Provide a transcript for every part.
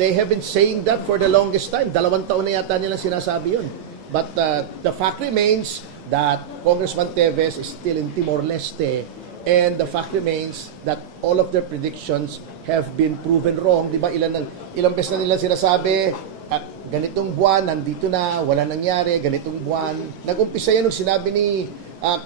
They have been saying that for the longest time. Dalawang taon na yata nilang sinasabi yun. But uh, the fact remains that Congressman Teves is still in Timor-Leste and the fact remains that all of their predictions have been proven wrong. Di ba? Ilan, ilang beses na nila sinasabi, at ganitong buwan, nandito na, wala nangyari, ganitong buwan. Nag-umpisa yan nung sinabi ni ah,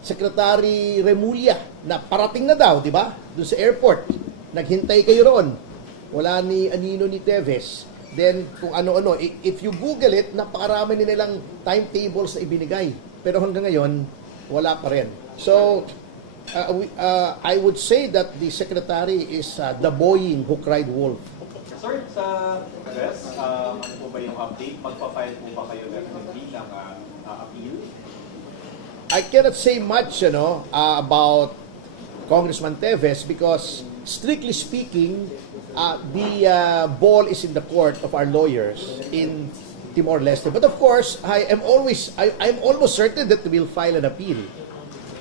Secretary Remulla na parating na daw, di ba? Doon sa airport. Naghintay kayo roon. Wala ni Anino ni Teves. Then, kung ano-ano, if you Google it, napakarami nilang timetables na ibinigay. Pero hanggang ngayon, wala pa rin. So, uh, we- uh, I would say that the secretary is uh, the boying who cried wolf. Sir, sa press, um, ano po ba yung update? Magpa-file po ba kayo definitely ng uh, uh, appeal? I cannot say much, you know, uh, about Congressman Teves because, strictly speaking, uh, the uh, ball is in the court of our lawyers in Timor-Leste. But of course, I am always, I, I'm almost certain that we'll file an appeal,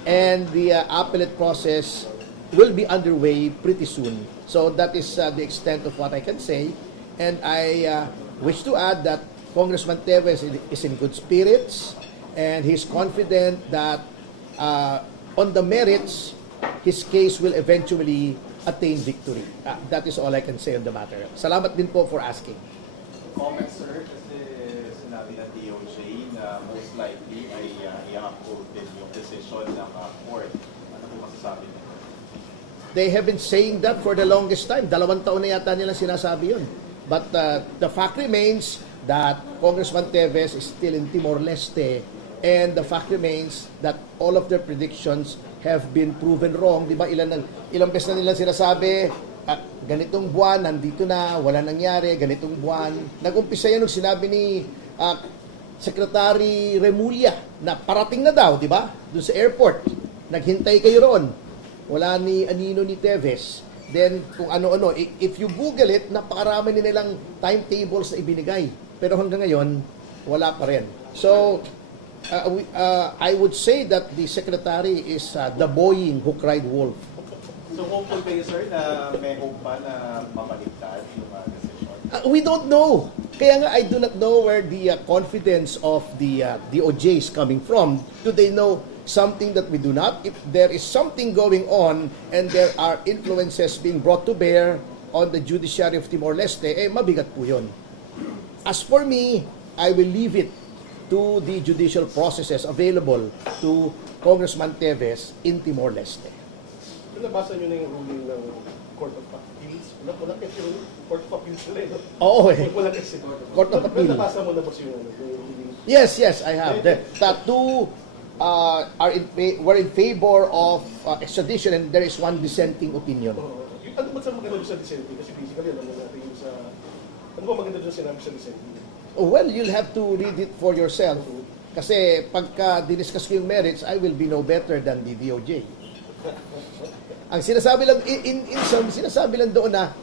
and the uh, appellate process will be underway pretty soon. So that is uh, the extent of what I can say, and I uh, wish to add that Congressman Teves is in good spirits and he's confident that uh, on the merits, his case will eventually attain victory. Uh, that is all I can say on the matter. Salamat din po for asking. Comment, sir, kasi sinabi ng DOJ na most likely ay uh, i-uphold din yung decision ng uh, court. Ano po masasabi niyo? They have been saying that for the longest time. Dalawang taon na yata nilang sinasabi yun. But uh, the fact remains that Congressman Teves is still in Timor-Leste and the fact remains that all of their predictions have been proven wrong. Di ba? Ilan, ilang beses na nilang sinasabi, at ganitong buwan, nandito na, wala nangyari, ganitong buwan. Nag-umpisa yan nung sinabi ni ah, Secretary Remulla na parating na daw, di ba? Doon sa airport. Naghintay kayo roon. Wala ni Anino ni Teves. Then, kung ano-ano, if you Google it, napakarami nilang timetables na ibinigay. Pero hanggang ngayon, wala pa rin. So, uh, we- uh, I would say that the secretary is uh, the boying who cried wolf. So hopeful kayo, sir, na may hope pa na mabaligtad yung uh, decision? Uh, we don't know. Kaya nga, I do not know where the uh, confidence of the uh, DOJ is coming from. Do they know something that we do not? If there is something going on and there are influences being brought to bear on the judiciary of Timor-Leste, eh, mabigat po yun. As for me, I will leave it to the judicial processes available to Congressman Teves in Timor-Leste. Nabasa nyo na yung ruling ng Court of Appeals, wala kasi yung Court of Appeals nila eh. Oo eh. Wala kasi. Court of Appeal. Nabasa mo na ba siya yung ruling? Yes, yes, I have. The, the two uh, are in were in favor of uh, extradition and there is one dissenting opinion. Oo. Yung- Ano ba sa maganda sa dissenting? Kasi basically, alam mo natin yung sa... Ano ba maganda doon sinabi sa dissenting? Oh, well, you'll have to read it for yourself. Kasi pagka diniscuss ko yung merits, I will be no better than the DOJ. Ang sinasabi lang, in, in, in sum, sinasabi lang doon na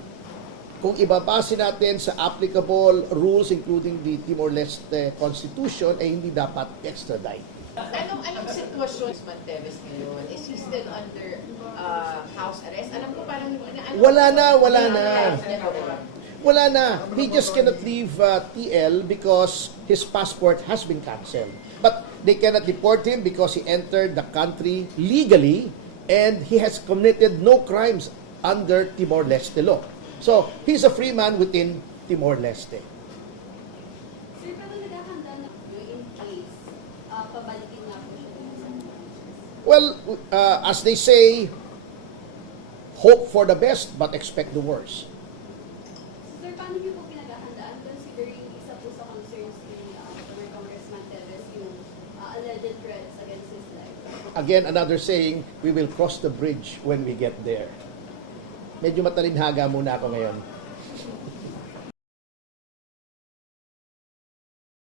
kung ibabase natin sa applicable rules including the Timor-Leste Constitution, ay hindi dapat extradite. Anong anong sitwasyon si Manteves ngayon? Is he still under uh, house arrest? Alam ko parang ano, Wala na, wala na. doon. Wala na. He just cannot leave uh, TL because his passport has been cancelled. But they cannot deport him because he entered the country legally and he has committed no crimes under Timor-Leste law. So, he's a free man within Timor-Leste. Sir, pero naghahanda na kayo in case uh, pabalikin nga po siya dun sa Well, uh, as they say, hope for the best but expect the worst. Paano niyo po pinaghahandaan considering isa po sa concerns ni uh, former Congressman Teves yung uh, alleged threats against his life? Again, another saying, we will cross the bridge when we get there. Medyo matalinhaga muna ako ngayon.